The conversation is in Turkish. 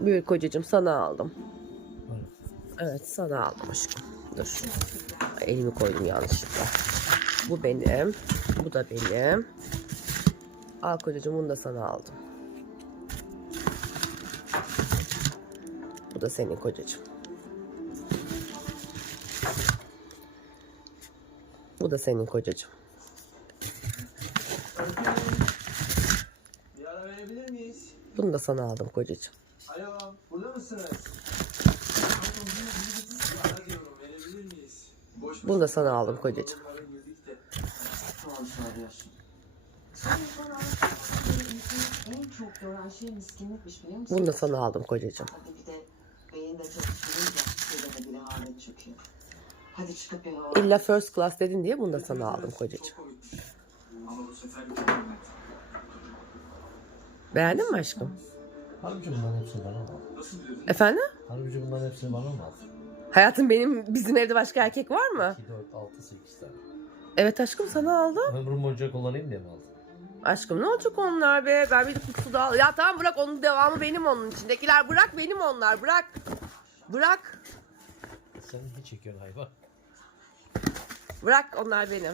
Büyük kocacığım sana aldım. Evet sana aldım aşkım. Dur. Elimi koydum yanlışlıkla. Bu benim. Bu da benim. Al kocacığım bunu da sana aldım. Bu da senin kocacığım. Bu da senin kocacığım. Bir ara verebilir miyiz? Bunu da sana aldım kocacığım. Alo, burada mısınız? Bir ara diyorum, verebilir miyiz? Boş Bunu da sana aldım kocacığım. Şey? Bunu da sana aldım kocacığım. Hadi bir de beyin de çok düşününce şeyde bile halet çöküyor. Hadi çıkıp yana İlla first class dedin diye bunu da sana aldım kocacığım. Kere Beğendin mi aşkım? Harbici bunların hepsini bana mı aldın? Efendim? Harbici bunların hepsini bana mı aldın? Hayatım benim bizim evde başka erkek var mı? 2, 4, 6, 8 tane. Evet aşkım sana aldım. Ömrüm boyunca kullanayım diye mi aldın? Aşkım ne olacak onlar be? Ben bir kutusu daha... Ya tamam bırak onun devamı benim onun içindekiler. Bırak benim onlar bırak. Bırak. Sen ne çekiyorsun hayvan? Bırak onlar benim.